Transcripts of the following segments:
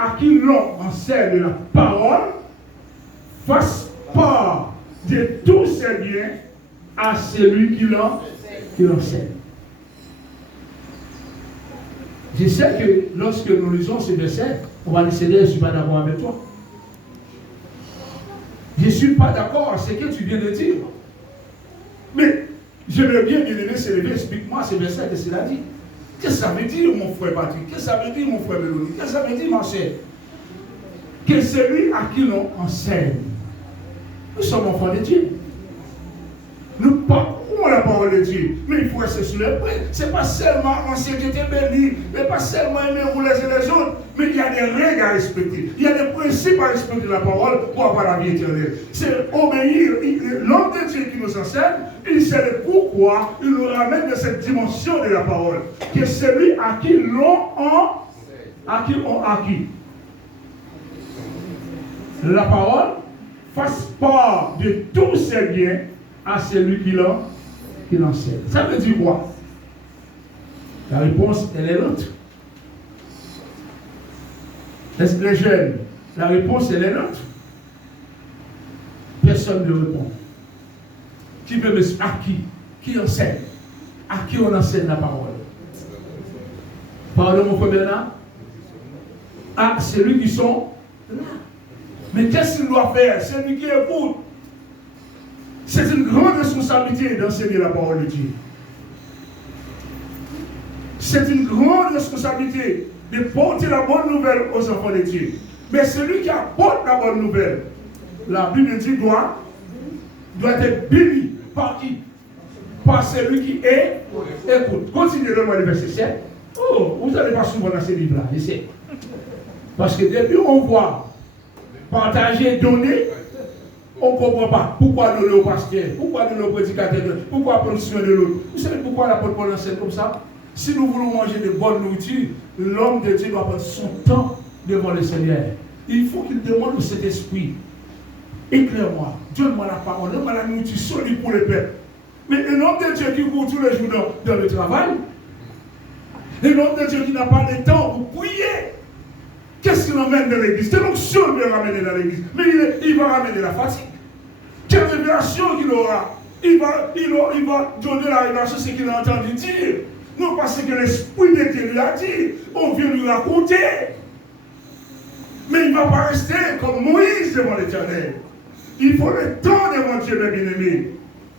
à qui l'on enseigne la parole fasse part de tous ses biens à celui qui l'enseigne. Je sais que lorsque nous lisons ce verset, on va dire Seigneur, je ne suis pas d'accord avec toi. Je ne suis pas d'accord avec ce que tu viens de dire. Mais je veux bien aimé s'élever, explique-moi ce verset que cela dit. Qu'est-ce que ça veut dire, mon frère Patrick? Qu'est-ce que ça veut dire, mon frère Mélanie? Qu'est-ce que ça veut dire, ma chère? Que celui à qui l'on enseigne. Nous sommes enfants de Dieu. Nous parlons la parole de Dieu. Mais il faut rester sur le point. Ce n'est pas seulement enseigner béni, mais pas seulement aimer vous les uns les autres, mais il y a des règles à respecter. Il y a des principes à respecter de la parole pour avoir la vie éternelle. C'est obéir. L'homme de Dieu qui nous enseigne, il sait le pourquoi il nous ramène de cette dimension de la parole. Que celui à qui l'on acquis la parole fasse part de tous ses biens à celui qui l'enseigne. Ça veut dire quoi? La réponse, elle est l'autre. Les jeunes, la réponse, elle est l'autre. Personne ne répond. Qui veut me à qui? Qui enseigne? À qui on enseigne la parole? Pardon, mon frère Bernard? À celui qui sont là. Mais qu'est-ce qu'il doit faire? Celui qui écoute. C'est une grande responsabilité d'enseigner la parole de Dieu. C'est une grande responsabilité de porter la bonne nouvelle aux enfants de Dieu. Mais celui qui apporte la bonne nouvelle, la Bible dit doit être béni par qui? Par celui qui écoute. Continuez le verset 7. Oh, vous n'allez pas souvent dans ces livres-là, je sais. Parce que depuis on voit partager, donner, on ne comprend pas. Pourquoi donner au pasteur? Pourquoi donner au prédicateur? Pourquoi prendre soin de l'autre? Vous savez pourquoi l'apôtre Paul enseigne comme ça? Si nous voulons manger de bonnes nourritures, l'homme de Dieu doit prendre son temps devant le Seigneur. Il faut qu'il demande au Saint-Esprit. Éclaire-moi, donne-moi la parole, donne-moi la nourriture solide pour le peuple. Mais un homme de Dieu qui court tous les jours dans le travail, un homme de Dieu qui n'a pas de temps pour prier, qu'est-ce qu'il emmène dans l'église? C'est l'onction qu'il va ramener dans l'église. Mais il va ramener la fatigue. Quelle révélation qu'il aura? Il va donner la révélation, ce qu'il a entendu dire. Non parce que l'Esprit de Dieu lui a dit. On vient lui raconter. Mais il ne va pas rester comme Moïse devant l'Éternel. Il faut le temps devant Dieu, mes bien-aimés,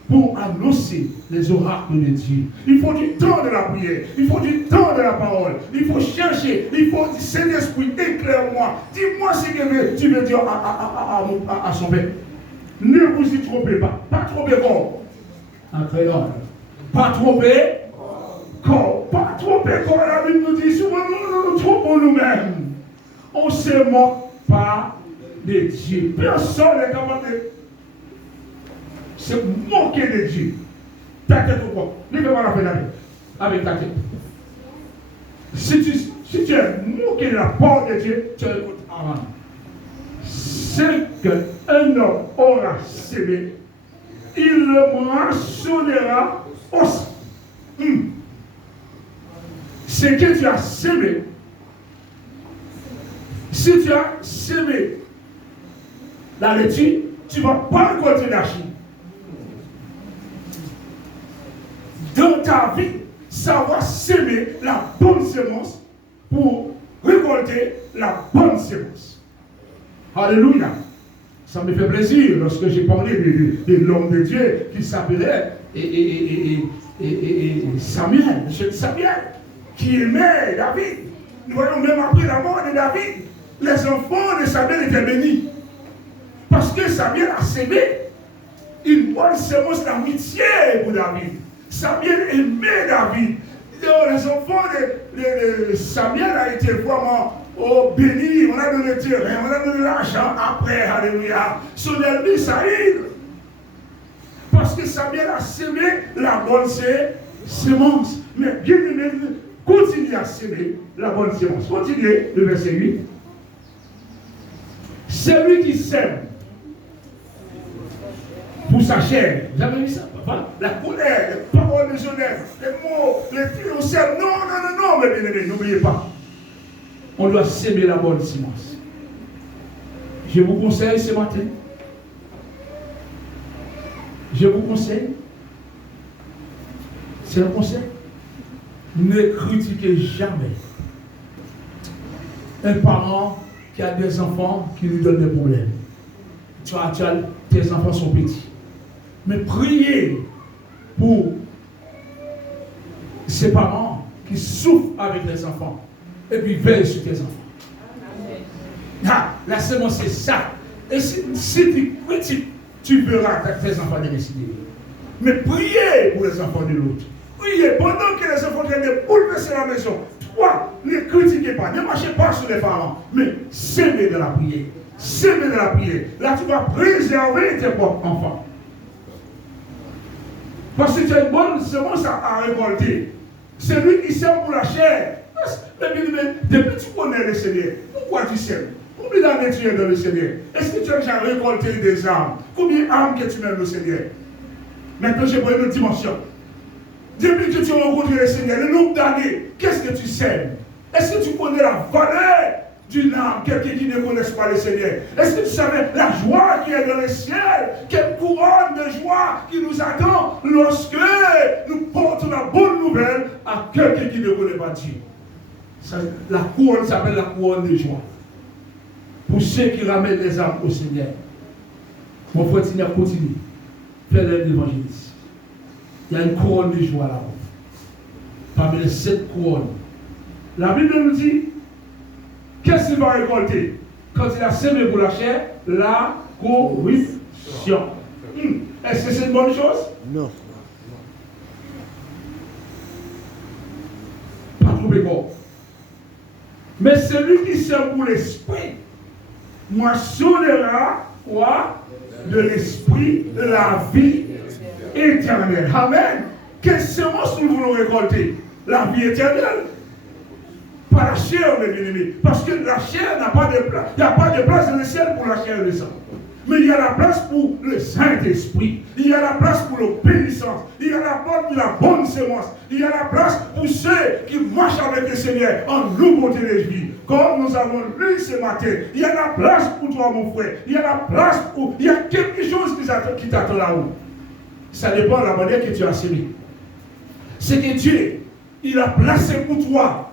pour annoncer les oracles de Dieu. Il faut du temps de la prière. Il faut du temps de la parole. Il faut chercher. Il faut dire, Saint-Esprit, éclaire-moi. Dis-moi ce que tu veux dire à son père. Ne vous y trompez pas. Pas tromper corps. Un créole. Pas tromper corps. Pas tromper corps. La Bible nous dit souvent, nous trompons nous-mêmes. On ne se moque pas de Dieu. Personne n'est capable de se moquer de Dieu. Ta tête ou quoi? Lève-moi la peine avec ta tête. Si tu es moqué de la parole de Dieu, tu écoutes avant. C'est qu'un homme aura sémé, il le mentionnera aussi. Ce que tu as sémé, si tu as sémé la laitue, tu ne vas pas récolter la chine. Dans ta vie, savoir s'aimer la bonne semence pour récolter la bonne semence. Alléluia. Ça me fait plaisir lorsque j'ai parlé de l'homme de Dieu qui s'appelait Samuel, monsieur Samuel, qui aimait David. Nous voyons même après la mort de David, les enfants de Samuel étaient bénis. Parce que Samuel a sémé une bonne semence d'amitié pour David. Samuel aimait David. Les enfants de Samuel a été vraiment bénis. On a donné le terrain, on a donné l'argent après. Alléluia. Son ennemi Saïd. Parce que Samuel a sémé la bonne semence. Mais bien aimé, continue à s'aimer la bonne sémence. Continuez le verset 8. Celui qui sème pour sa chair. Vous avez vu ça, papa? La colère, les paroles de jeunesse, les mots, les filles, on sème. Non, mais bien aimé, n'oubliez pas. on doit s'aimer la bonne semence. Je vous conseille ce matin, c'est un conseil, ne critiquez jamais un parent qui a des enfants qui lui donnent des problèmes. Tes enfants sont petits. Mais priez pour ces parents qui souffrent avec les enfants. Et puis veille sur tes enfants. Ah, la semence c'est ça. Et si tu critiques, tu verras que tes enfants les décider. Mais priez pour les enfants de l'autre. Priez pendant que les enfants viennent de bouleverser la maison. Toi, ne critiquez pas, ne marchez pas sur les parents, mais s'aimer de la prière. S'aimer de la prière. Là, tu vas préserver tes propres enfants. Parce que tu as une bonne semence à récolter. C'est lui qui sème pour la chair. Mais depuis que tu connais le Seigneur, pourquoi tu sèmes? Combien d'années tu es dans le Seigneur? Est-ce que tu as déjà récolté des âmes? Combien d'âmes que tu mets le Seigneur? Maintenant, j'ai pas une autre dimension. Depuis que tu as rencontré le Seigneur, le nombre d'années, qu'est-ce que tu sèmes? Est-ce que tu connais la valeur d'une âme, quelqu'un qui ne connaît pas le Seigneur? Est-ce que tu savais la joie qui est dans le ciel? Quelle couronne de joie qui nous attend lorsque nous portons la bonne nouvelle à quelqu'un qui ne connaît pas Dieu? La couronne s'appelle la couronne de joie. Pour ceux qui ramènent les âmes au Seigneur. Mon frère Seigneur continue. Fais l'évangéliste. Il y a une couronne de joie là-haut. Parmi les 7 couronnes. La Bible nous dit, qu'est-ce qu'il va récolter? Quand il a semé pour la chair, la corruption. Est-ce que c'est une bonne chose? Non. Pas trop bon. Mais celui qui sème pour l'esprit, moissonnera quoi? De l'esprit, de la vie éternelle. Amen. Quelle semence nous voulons récolter? La vie éternelle. Pas la chair, mes bien-aimés. Parce que la chair n'a pas de place. Il n'y a pas de place dans le ciel pour la chair et le sang. Mais il y a la place pour le Saint-Esprit. Il y a la place pour l'obéissance. Il y a la place pour la bonne semence. Il y a la place pour ceux qui marchent avec le Seigneur en nouveauté de vie. Comme nous avons lu ce matin, il y a la place pour toi, mon frère. Il y a la place pour... Il y a quelque chose qui t'attend là-haut. Ça dépend de la manière que tu as semé. C'est que Dieu, il a placé pour toi.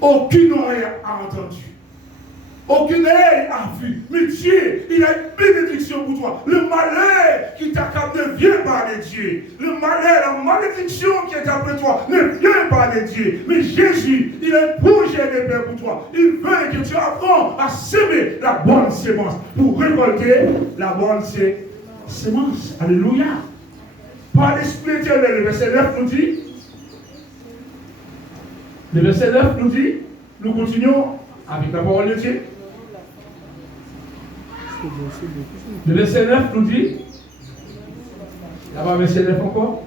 Aucune oreille a entendu. Aucune œil a vu. Mais Dieu, il a une bénédiction pour toi. Le malheur qui t'accable ne vient pas de Dieu. Le malheur, la malédiction qui est après toi ne vient pas de Dieu. Mais Jésus, il a un projet de paix pour toi. Il veut que tu apprennes à semer la bonne semence pour récolter la bonne semence. Alléluia. Par l'Esprit éternel, le verset 9 nous dit, le verset 9 nous dit, nous continuons avec la parole de Dieu. Le verset 9 nous dit, là-bas, verset 9 encore,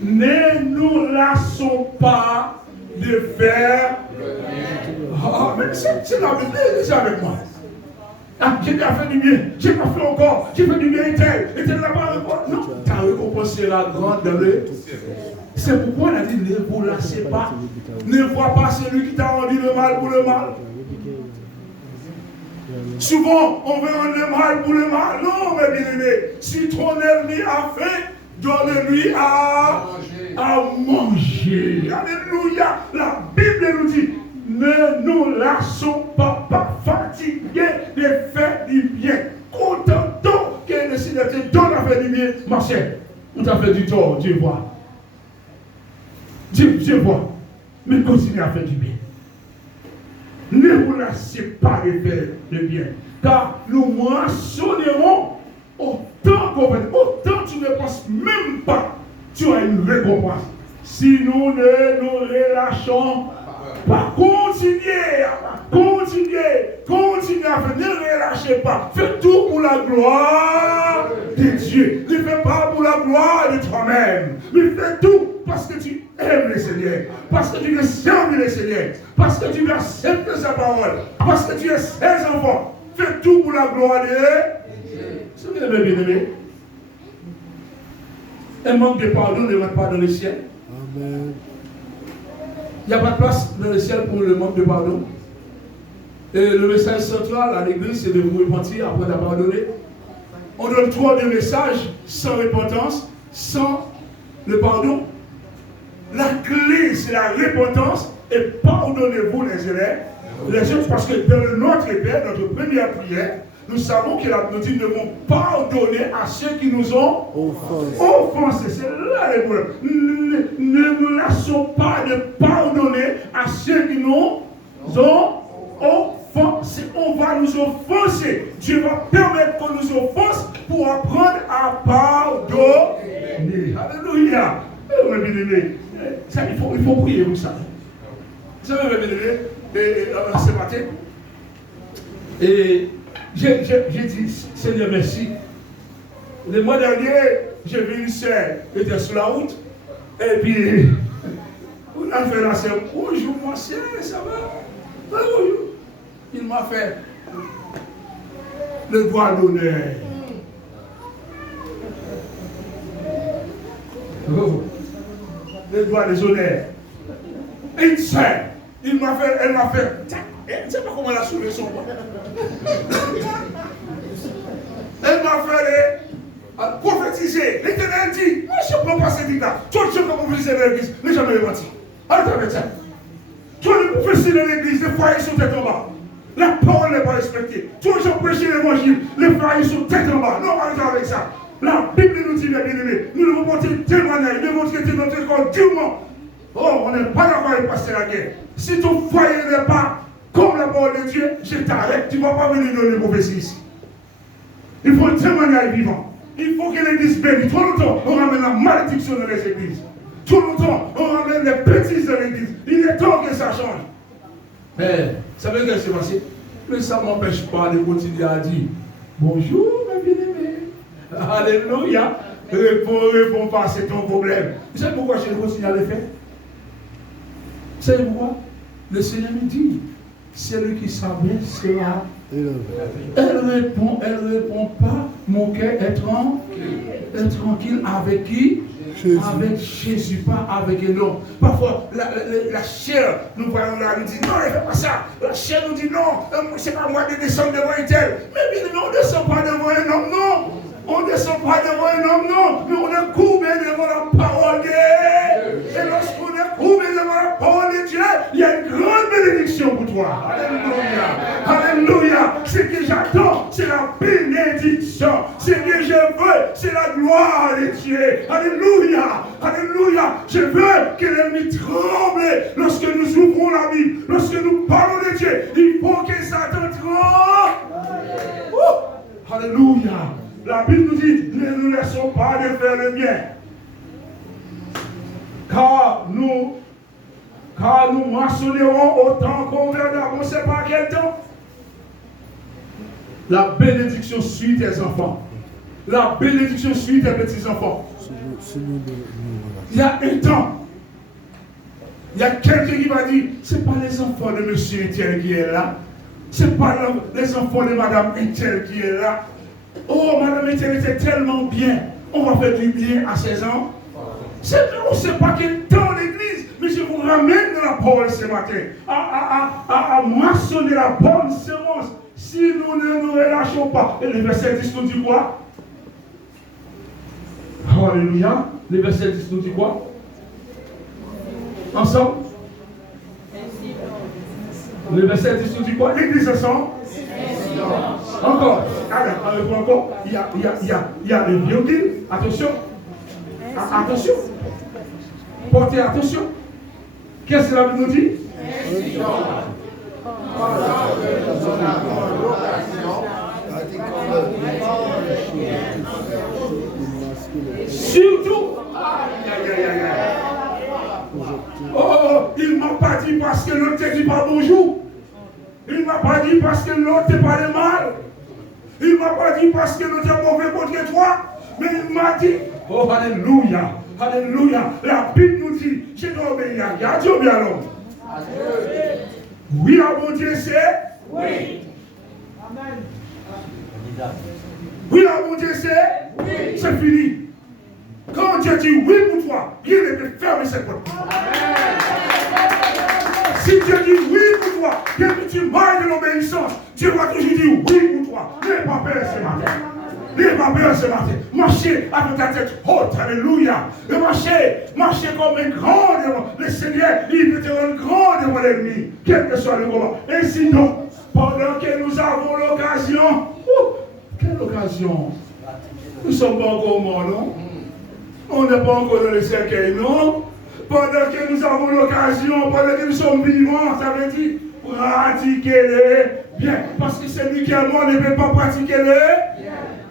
ne nous lassons pas de faire. Oh, mais c'est la Bible, c'est avec moi. Ah, j'ai bien fait du bien, j'ai pas fait encore, j'ai fait du bien et tel là-bas encore. Non, ta récompense sera grande dans le. C'est pourquoi on a dit ne vous lassez pas. Ne vois pas celui qui t'a rendu le mal pour le mal. Souvent, on veut rendre le mal pour le mal. Non, mes bien-aimés. Si ton ennemi a faim, donne-lui à manger. Alléluia. La Bible nous dit, ne nous lassons pas fatigués de faire du bien. Contentons que le Seigneur te donne à faire du bien. Marcel, on t'a fait du tort, Dieu voit. Dieu voit. Mais continue à faire du bien. Ne vous lassez pas de faire le bien. Car nous moissonnerons autant tu ne penses même pas, tu as une récompense. Si nous ne nous relâchons pas, continuez à faire, ne relâchez pas. Fais tout pour la gloire de Dieu. Ne fais pas pour la gloire de toi-même. Mais fais tout parce que tu aimes le Seigneur, parce que tu veux servir le Seigneur, parce que tu veux accepter sa parole, parce que tu es ses enfants. Fais tout pour la gloire de Dieu. C'est bien aimé. Un manque de pardon ne rentre pas dans le ciel. Amen. Il n'y a pas de place dans le ciel pour le manque de pardon. Et le message central à l'église, c'est de vous repentir, apprendre à pardonner. On donne trop de messages sans repentance, sans le pardon. La clé, c'est la repentance et pardonnez-vous les élèves, les autres, parce que dans notre Père, notre première prière, nous savons que la nous dit nous devons pardonner à ceux qui nous ont offensés. C'est là le problème. Ne nous laissons pas de pardonner à ceux qui nous ont offensés. On va nous offenser. Dieu va permettre qu'on nous offense pour apprendre à pardonner. Alléluia. Ça, il faut prier pour ça. Ça m'a bien aimé ce matin. Et j'ai dit, Seigneur, merci. Le mois dernier, j'ai vu une sœur qui était sur la route. Et puis, on a fait la sœur. Bonjour, mon sœur, ça va? Bonjour. Il m'a fait le doigt d'honneur. Oh. Le doigt des honneurs. Une sœur, elle m'a fait, je ne sais pas comment elle a soulevé son doigt. Elle m'a fait prophétiser. L'Éternel dit, moi je ne prends pas cette idée-là. Toi tu peux prophétiser dans l'église, mais jamais menti. Arrête avec ça. Toi le prophétie dans l'église, les foyers sont tête en bas. La parole n'est pas respectée. Toi tu prêches l'évangile, les foyers sont tête en bas. Non, arrête avec ça. La Bible nous dit, bien aimé, nous devons porter témoignage, démontrer notre corps durement. Oh, on n'est pas d'accord avec passer la guerre. Si ton foyer n'est pas comme la parole de Dieu, je t'arrête, tu ne vas pas venir donner prophétie ici. Il faut un témoignage vivant. Il faut que l'église bénisse. Trop longtemps, on ramène la malédiction dans les églises. Trop longtemps, on ramène les bêtises dans l'église. Il est temps que ça change. Mais, ça veut dire que c'est passé. Mais ça ne m'empêche pas de continuer à dire bonjour, mes bien-aimés. Alléluia. Réponds pas, c'est ton problème. Vous savez pourquoi je continue à le faire? Vous savez pourquoi? Le Seigneur me dit, celui qui s'abaisse sera. Elle répond pas, mon cœur est tranquille avec qui? Jésus. Avec Jésus, pas avec un homme. Parfois, la chair, nous voyons là, nous dit non, ne fais pas ça. La chair nous dit non, c'est pas moi de descendre devant un tel. Mais bien, on ne descend pas devant un homme, non. On ne descend pas devant un homme, non. Mais on est courbé devant la parole de Dieu. Et lorsqu'on est courbé devant la parole de Dieu, il y a une grande bénédiction pour toi. Alléluia. Alléluia. Ce que j'attends, c'est la bénédiction. Ce que je veux, c'est la gloire de Dieu. Alléluia. Alléluia. Je veux que l'ennemi tremble lorsque nous ouvrons la Bible. Lorsque nous parlons de Dieu, il faut que Satan tremble. Alléluia. La Bible nous dit, ne nous laissons pas de faire le bien. Car nous moissonnerons autant qu'on verra. On ne sait pas à quel temps. La bénédiction suit tes enfants. La bénédiction suit tes petits-enfants. Il y a un temps. Il y a quelqu'un qui va dire, ce n'est pas les enfants de monsieur Etienne qui est là. Ce n'est pas les enfants de madame Etienne qui est là. Oh, madame Etienne était tellement bien. On va faire du bien à ses enfants. On ne sait pas quel temps l'église, mais je vous ramène de la parole ce matin. À moissonner la bonne semence. Si nous ne nous relâchons pas. Et le verset 10 nous dit quoi? Alléluia. Le verset 10 nous dit quoi? Ensemble. Le verset 10 nous dit quoi? L'église ensemble. Encore. Alors, encore. Il y a le virgule. Attention. Attention. Portez attention. Qu'est-ce que la Bible nous dit? Surtout. Oh, il ne m'a pas dit parce que l'autre ne dit pas bonjour. Il ne m'a pas dit parce que l'autre te parle mal. Il ne m'a pas dit parce que l'autre est mauvais contre toi. Mais il m'a dit, oh, alléluia, alléluia. La Bible nous dit, je dois obéir à Dieu bien à l'homme. Oui, à mon Dieu, c'est oui. Amen. Oui, à mon Dieu, c'est oui. C'est fini. Quand Dieu dit oui pour toi, il ne peut fermer cette porte. Amen. Si Dieu dit oui pour toi, bien que tu marches de l'obéissance, Dieu va toujours dire oui pour toi. N'aie pas peur ce matin. N'aie pas peur ce matin. Marchez avec ta tête haute. Alléluia. Et marchez comme un grand devant. Le Seigneur, il peut te rendre grand devant l'ennemi, quel que soit le moment. Et sinon, pendant que nous avons l'occasion, quelle occasion? Nous ne sommes pas encore morts, non? On n'est pas encore dans le cercueil, non? Pendant que nous avons l'occasion, pendant que nous sommes vivants, ça veut dire pratiquez-le bien. Parce que celui qui est mort ne peut pas pratiquer le bien.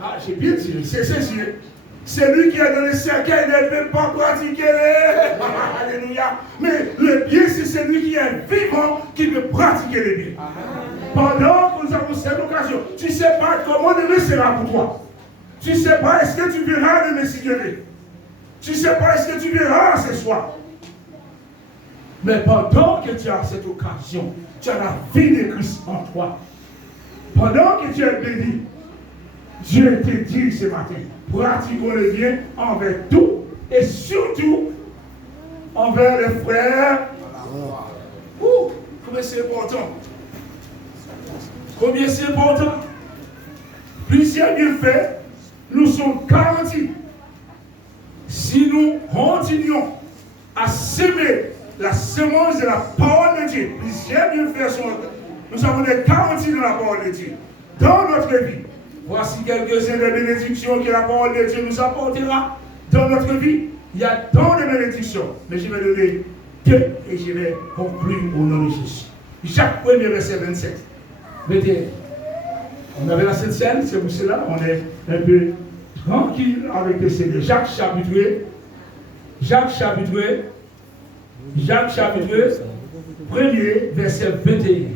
Ah, j'ai bien dit, c'est sûr. Celui qui est dans le cercueil ne peut pas pratiquer le Alléluia. Mais le bien, c'est celui qui est vivant qui peut pratiquer le bien. Pendant que nous avons cette occasion, tu ne sais pas comment demain sera pour toi. Tu ne sais pas est-ce que tu verras le Messie Dieu. Tu ne sais pas est-ce que tu verras ce soir. Mais pendant que tu as cette occasion, tu as la vie de Christ en toi. Pendant que tu es béni, Dieu te dit ce matin, pratiquons le bien envers tout et surtout envers les frères. Combien c'est important. Combien c'est important. Plusieurs bienfaits nous sont garantis. Si nous continuons à s'aimer la semence de la parole de Dieu, plusieurs bienfaits sont. Nous avons des garanties de la parole de Dieu dans notre vie. Voici quelques-unes des bénédictions que la parole de Dieu nous apportera dans notre vie. Il y a tant de bénédictions, mais je vais donner deux et je vais conclure au nom de Jésus. Jacques 1er verset 27. Mettez, on avait la cette scène, c'est pour cela on est un peu tranquille avec le Seigneur. Jacques chapitre 1er verset 21.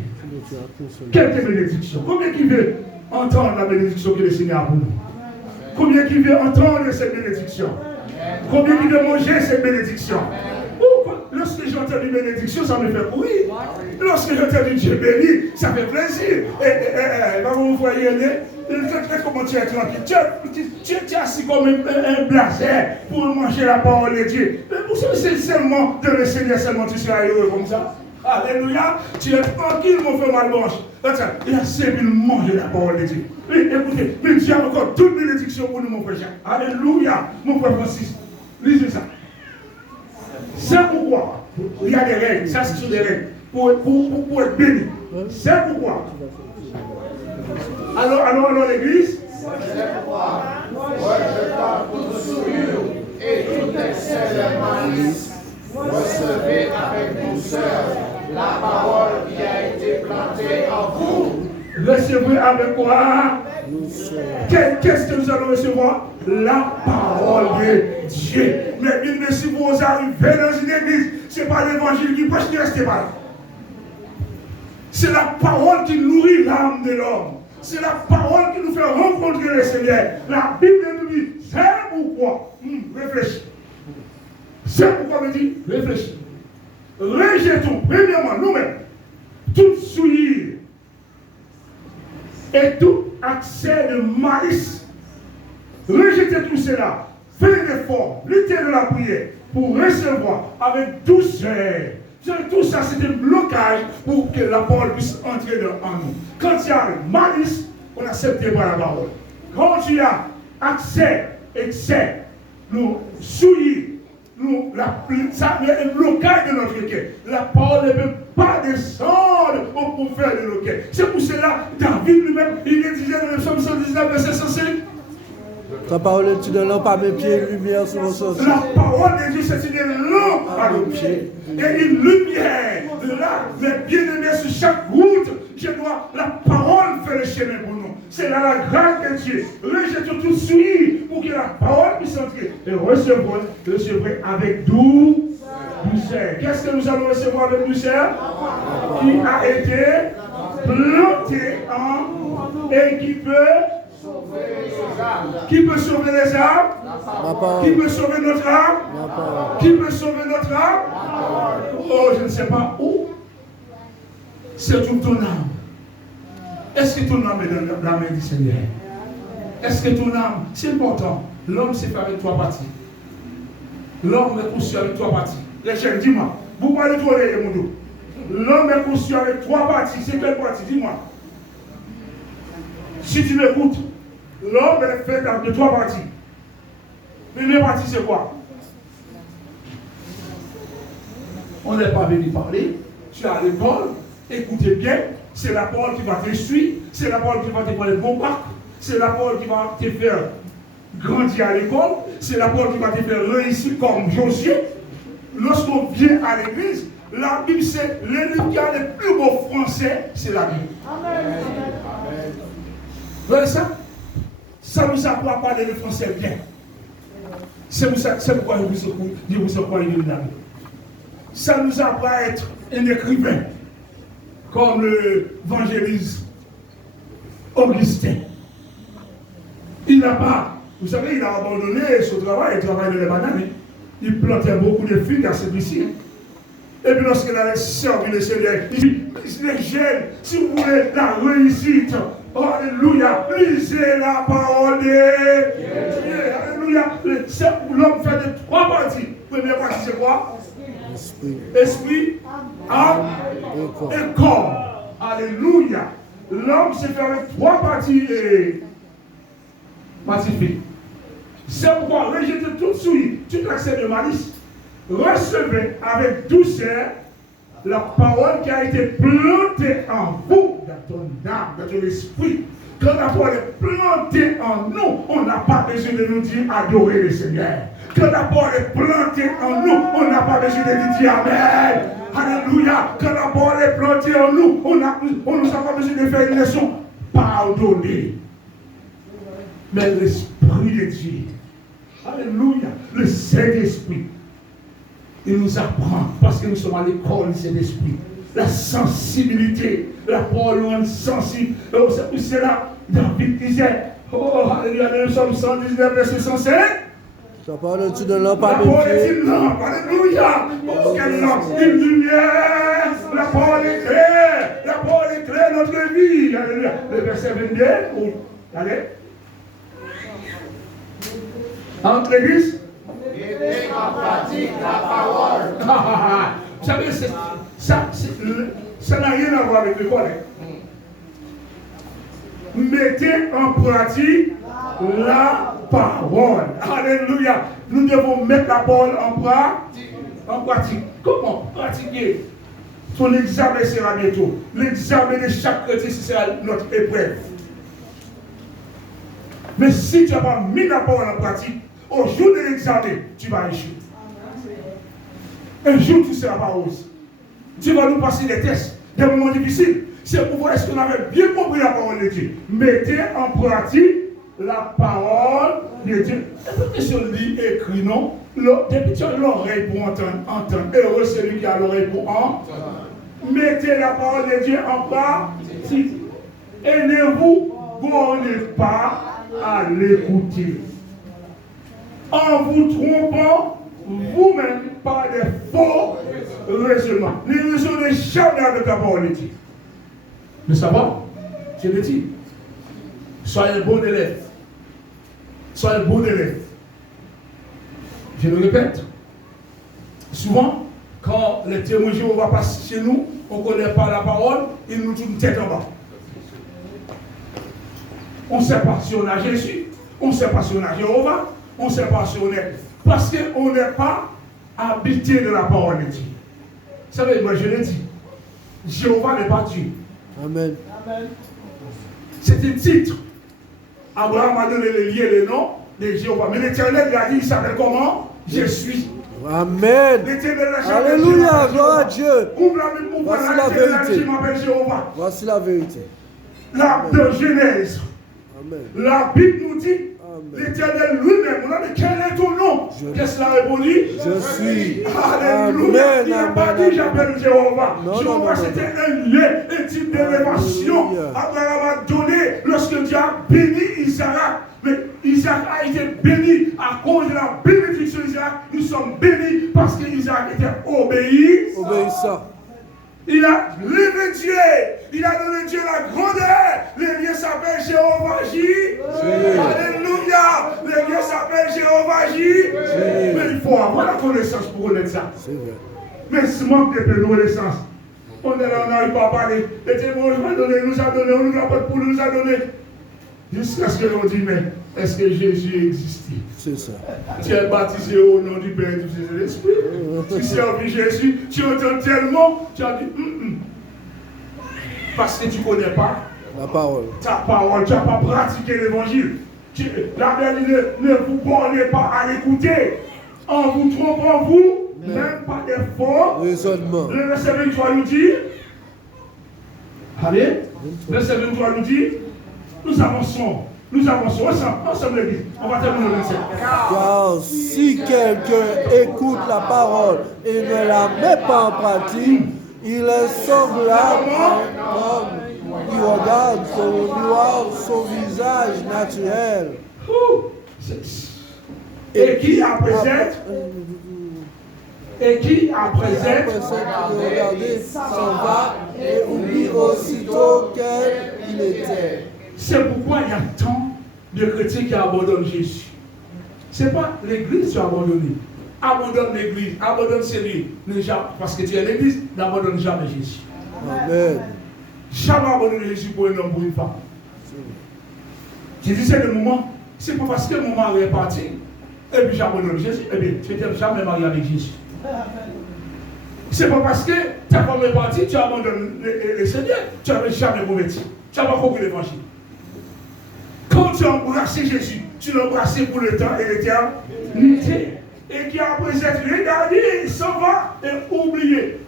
Quelques bénédictions. Combien qui veut entendre la bénédiction que le Seigneur a pour nous? Combien qui veut entendre cette bénédiction? Combien qui veut manger cette bénédiction? Lorsque j'entends une bénédiction, ça me fait courir. Lorsque j'entends une Dieu béni, ça fait plaisir. Vous voyez, comment tu es tranquille. Tu es assis comme un blazer pour manger la parole de Dieu. Mais vous savez, c'est seulement de le Seigneur, seulement tu seras heureux comme ça. Alléluia. Tu es tranquille, mon frère Malbranche. Il a servi de manger la parole de Dieu. Écoutez, mais Dieu a encore toute bénédiction pour nous, mon frère Jacques. Alléluia. Mon frère Francis, lisez ça. C'est pourquoi il y a des règles, ça c'est des règles, pour être béni. C'est pourquoi. Alors l'église. C'est pourquoi. Moi je parle pour sourire et tout excès de malice. Recevez avec douceur la parole qui a été plantée en vous. Recevez avec quoi? Qu'est-ce que nous allons recevoir? La parole de Dieu. Mais si vous arrivez dans une église, ce n'est pas l'évangile qui prêche, ne restez pas là. C'est la parole qui nourrit l'âme de l'homme. C'est la parole qui nous fait rencontrer le Seigneur. La Bible nous dit, c'est pourquoi. Réfléchis. C'est pourquoi me dit, réfléchis. Rejetons, premièrement, nous-mêmes, toute souillure et tout accès de malice. Rejetez tout cela. Faites l'effort, luttez de la prière pour recevoir avec douceur. Tout ça, c'est un blocage pour que la parole puisse entrer en nous. Quand il y a malice, on n'accepte pas la parole. Quand il y a excès, nous souillons, ça met un blocage de notre cœur. La parole ne peut pas descendre au pouvoir de nos cœurs. C'est pour cela, David lui-même, il disait dans le psaume 119, verset 105. Ta parole est une lampe à mes pieds, une lumière sur mon sens. La parole de Dieu, c'est une lampe à nos pieds. Et une lumière. Là, les bien-aimés sur chaque route, la parole fait le chemin pour nous. C'est là la grâce de Dieu. Rejetons tout suivi pour que la parole puisse entrer. Et recevrez avec douceur. Qu'est-ce que nous allons recevoir avec douceur? Qui a été planté en et qui peut sauver les âmes? Qui peut sauver notre âme? Qui peut sauver notre âme? Oh, je ne sais pas où. C'est toute ton âme. Est-ce que ton âme est dans la main du Seigneur? Est-ce que ton âme, c'est important. L'homme s'est fait avec trois parties. L'homme est conçu avec trois parties. Les jeunes, dis-moi, vous parlez trop de mon dos. L'homme est conçu avec 3 parties. C'est quelle partie? Dis-moi. Si tu m'écoutes, l'homme est fait de 3 parties. Première partie, c'est quoi? On n'est pas venu parler. Tu es à l'école, écoutez bien. C'est la parole qui va t'instruire. C'est la parole qui va te faire le bon bac. C'est la parole qui va te faire grandir à l'école. C'est la parole qui va te faire réussir comme Josué. Lorsqu'on vient à l'église, la Bible, c'est le livre qui a le plus beau français, c'est la Bible. Amen. Vous voyez ça? Ça nous apprend à parler le français bien. C'est pourquoi je vous croyez dans la Bible. Ça nous apprend à être un écrivain, comme l'évangéliste Augustin. Il n'a pas, vous savez, il a abandonné son travail, il travaillait dans les bananes. Il plantait beaucoup de figues à celui-ci. Et puis lorsqu'il avait servi le Seigneur, il dit, les jeunes, si vous voulez la réussite, alléluia, lisez la parole de Dieu. Alléluia. L'homme fait de 3 parties. Première partie, c'est quoi? Esprit, âme et corps. Alléluia. L'homme s'est fait avec 3 parties pacifiques. C'est pourquoi rejetez tout de suite tout accès de malice. Recevez avec douceur la parole qui a été plantée en vous, dans ton âme, dans ton esprit. Quand la parole est plantée en nous, on n'a pas besoin de nous dire adorer le Seigneur. Quand la parole est plantée en nous, on n'a pas besoin de nous dire Amen. Alléluia. Quand la parole est plantée en nous, on n'a pas besoin de faire une leçon. Pardonner. Mais l'Esprit de Dieu, alléluia, le Saint-Esprit, il nous apprend, parce que nous sommes à l'école du Saint-Esprit, la sensibilité, la parole rend sensible. C'est là, David disait, oh, alléluia, dans le psaume 119, verset 105. Ça parle-tu de lampe à mes pieds? La parole est une lampe, alléluia. Oh, quelle lampe, une lumière. La parole est claire. La parole est claire dans notre vie. Alléluia. Le verset 22, allez. Entre l'église, mettez en pratique la parole. Vous savez, ça n'a rien à voir avec l'école. Mettez en pratique la parole. Alléluia. Nous devons mettre la parole en pratique. Comment pratiquer? Ton examen sera bientôt. L'examen de chaque chrétien sera notre épreuve. Mais si tu n'as pas mis la parole en pratique, au jour de l'examen, tu vas échouer. Un jour, tu ne seras pas rose. Tu vas nous passer des tests, des moments difficiles. C'est pour voir est-ce qu'on avait bien compris la parole de Dieu. Mettez en pratique la parole de Dieu. Est-ce que sur le lit écrit, non? Depuis tu as l'oreille pour entendre. Heureux celui qui a l'oreille pour entendre. Mettez la parole de Dieu en pratique. Et ne vous bornez pas à l'écouter. En vous trompant vous-même par des faux raisonnements. Ne raisonnez jamais avec la parole de Dieu. Mais ça va? Je le dis. Soyez bon élève. Soyez bon élève. Je le répète. Souvent, quand les témoins de Jéhovah passent chez nous, on ne connaît pas la parole, ils nous tournent tête en bas. On ne sait pas si on a Jésus, on ne sait pas si on a Jéhovah, on ne sait pas si on est. Parce qu'on n'est pas habité de la parole de Dieu. Vous savez, moi je l'ai dit, Jéhovah n'est pas Dieu. Amen. C'est un titre. Abraham a donné le lien, le nom de Jéhovah. Mais l'Éternel lui a dit, il s'appelle comment? Je suis. Amen. Alléluia, gloire à Dieu. Voici la vérité. Voici la vérité. De Genèse. Amen. La Bible nous dit, l'Éternel lui-même, on a dit, quel est ton nom? Qu'est-ce qu'il a répondu? Je suis. Alléluia. Il n'a pas dit, j'appelle Jéhovah. Jéhovah, c'était un lien, un type d'élévation. Abraham a donné lorsque Dieu a béni Isaac. Mais Isaac a été béni à cause de la bénédiction d'Isaac. Nous sommes bénis parce qu'Isaac était obéissant. Il a levé Dieu. Il a donné Dieu la grandeur. Le Dieu s'appelle Jéhovah J. Alléluia. Le Dieu s'appelle Jéhovah J. Mais il faut avoir la connaissance pour connaître ça. C'est vrai. Mais ce manque de connaissance. On est là, on n'arrive pas à parler. Les témoins nous a donné, on nous a pas de poule, nous a donné. Jusqu'à ce qu'on dit, mais est-ce que Jésus existe? C'est ça. Tu es baptisé au nom du Père et du Fils et de l'Esprit. Tu servis Jésus, tu entends tellement, tu as dit, parce que tu ne connais pas la parole. Ta parole, tu n'as pas pratiqué l'évangile. La Bible ne vous bornez pas à l'écouter. En vous trompant, vous, même pas des faux raisonnement. Le verset 23 nous dit, allez, le verset 23 nous dit, nous avançons ensemble l'église. On va terminer le verset. Car si quelqu'un écoute la parole et ne la met pas en pratique, il est semblable à un homme qui regarde son miroir son visage naturel. Et qui après cette regarder s'en va et oublie aussitôt quel il était. C'est pourquoi il y a tant de chrétiens qui abandonnent Jésus. Ce n'est pas l'église qui a abandonné. Abandonne l'église, abandonne celui. Parce que tu es l'église, n'abandonne jamais Jésus. Amen. Jamais abandonner Jésus pour un homme, pour une femme. Tu dis c'est le moment, c'est pas parce que mon mari est parti, et puis j'abandonne Jésus, et bien tu n'étais jamais marié avec Jésus. C'est pas parce que ta femme est partie, tu abandonnes le Seigneur, tu n'avais jamais converti. Tu n'as pas compris l'évangile. Quand tu as embrassé Jésus, tu l'as embrassé pour le temps et l'éternité. Et qui après s'être regardé, il s'en va et oublié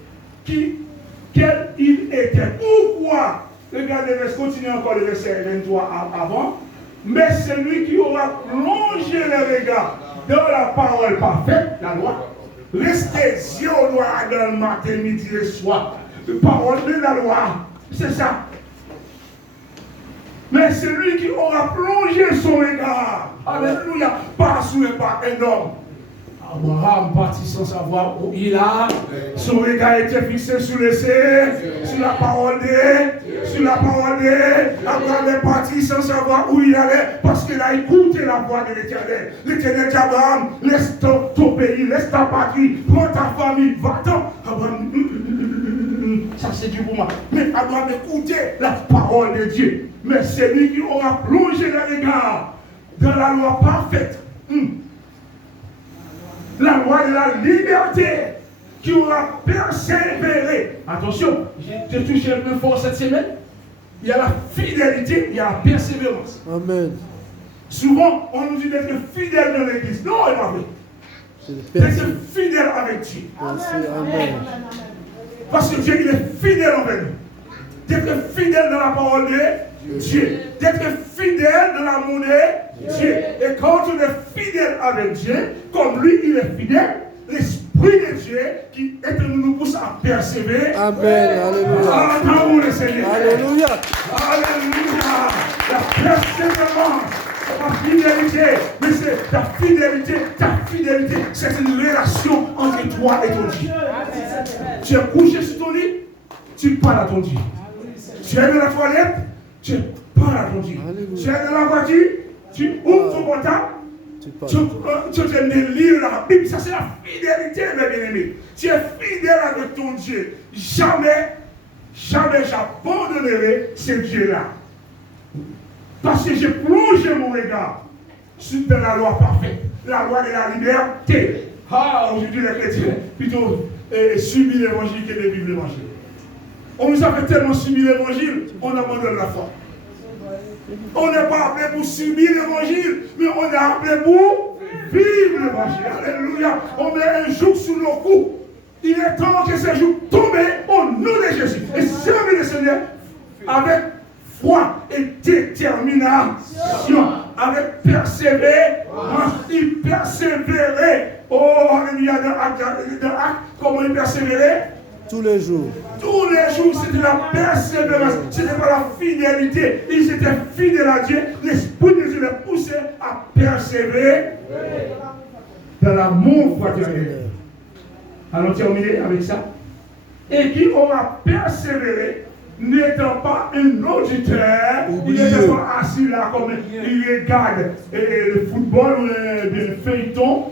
quel il était. Pourquoi? Regardez, continue encore le verset 23 avant. Mais celui qui aura plongé le regard dans la parole parfaite, la loi, restez yeux au noir dans le matin, midi et soir. La parole de la loi, c'est ça. Mais celui qui aura plongé son regard, alléluia, pas sous et pas un homme. Abraham partit sans savoir où il a. Son regard était fixé sur le ciel, sur la parole de. Abraham est parti sans savoir où il allait parce qu'il a écouté la voix de l'Éternel. L'Éternel dit Abraham, laisse ton pays, laisse ta patrie, prends ta famille, va-t'en. Abraham, ça c'est du pour moi. Mais Abraham écoutait la parole de Dieu. Mais c'est lui qui aura plongé le regard dans la loi parfaite. La loi de la liberté qui aura persévéré. Attention, j'ai touché un peu fort cette semaine. Il y a la fidélité, il y a la persévérance. Amen. Souvent, on nous dit d'être fidèle dans l'église. Non, il n'est pas vrai. D'être fidèle avec Dieu. Amen. Parce que Dieu, il est fidèle envers nous. D'être fidèle dans la parole de Dieu. D'être fidèle dans l'amour de Dieu. Et quand on est fidèle avec Dieu, comme lui, il est fidèle, l'Esprit de Dieu qui est en nous pousse à persévérer. Amen. Alléluia. Acclamons le Seigneur. Alléluia. Alléluia. La persévérance, c'est la fidélité. Mais c'est ta fidélité, c'est une relation entre toi et ton Dieu. Tu es couché sur ton lit, tu parles à ton Dieu. Tu es dans la toilette, tu parles à ton Dieu. Tu es dans la voiture, tu ouvres ton portable, tu es en train de lire la Bible. Ça, c'est la fidélité, mes bien-aimés. Tu es fidèle avec ton Dieu. Jamais j'abandonnerai ce Dieu-là. Parce que j'ai plongé mon regard dans la loi parfaite, la loi de la liberté. Ah, aujourd'hui, les chrétiens, plutôt subir l'évangile que de vivre l'évangile. On nous a fait tellement subir l'évangile, on abandonne la foi. On n'est pas appelé pour subir l'évangile, mais on est appelé pour vivre l'évangile. Alléluia. On met un joug sous nos coups. Il est temps que ce joug tombe au nom de Jésus. Et servir le Seigneur avec foi et détermination, avec persévérance. Il persévérait. Oh, alléluia, dans Actes, comment il persévérait? Tous les jours. Tous les jours, c'était la persévérance, c'était pas la fidélité. Ils étaient fidèles à Dieu. L'Esprit de Dieu les poussait à persévérer dans l'amour fraternel. Allons terminer avec ça. Et qui aura persévéré, n'étant pas un auditeur, il n'était pas assis là comme il regarde le football ou le feuilleton,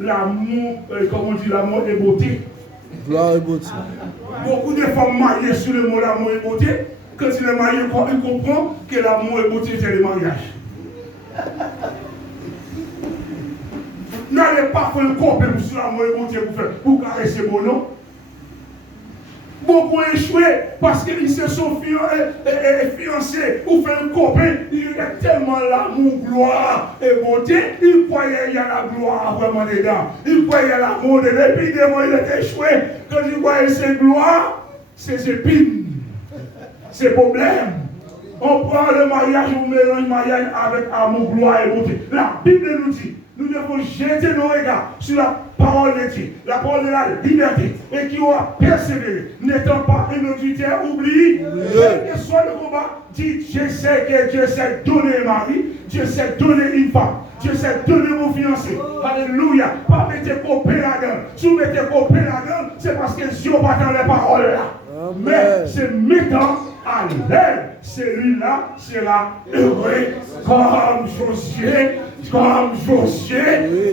l'amour, comme on dit, l'amour et beauté. Gloire et beauté. Beaucoup de femmes mariées sur le mot l'amour et beauté, quand il est marié, il comprend que l'amour et beauté c'est le mariage. N'allez pas faire un copain sur l'amour et beauté pour caresser mon nom. Beaucoup échoué parce qu'ils se sont fiancés ou fait un copain. Il y a tellement l'amour, gloire et beauté. Il croyait qu'il y a la gloire vraiment dedans. Il croyait qu'il y a l'amour dedans. Et puis devant, il était échoué. Quand il voyait ses gloires, ses épines, ses problèmes. On prend le mariage, on mélange le mariage avec amour, gloire et beauté. La Bible nous dit, nous devons jeter nos regards sur la parole de Dieu, la parole de la liberté, et qui aura persévéré, n'étant pas un auditeur, oublie, quel que soit le combat, dit, je sais que Dieu sait donner un mari, Dieu sait donner une femme, Dieu sait donner mon fiancé. Alléluia. Pas mettre copain là-dedans. Si vous mettez copain là-dedans, c'est parce que Dieu va dans les paroles là. Mais c'est mettant à l'aile, celui-là sera heureux comme Josué,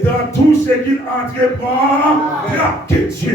dans tout ce qu'il entreprend. Que Dieu